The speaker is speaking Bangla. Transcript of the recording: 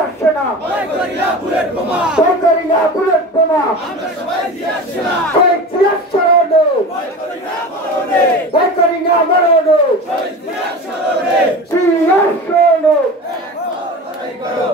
আসছে না ভয় করি না বুলেট বোমা ভয় করি না বুলেট বোমা আমরা সবাই দিয়ে আসছে না শহীদ জিয়ার স্মরণে ভয় করি না মরণে ভয় করি না মরণে শহীদ জিয়ার স্মরণে জিয়ার স্মরণে লড়াই করো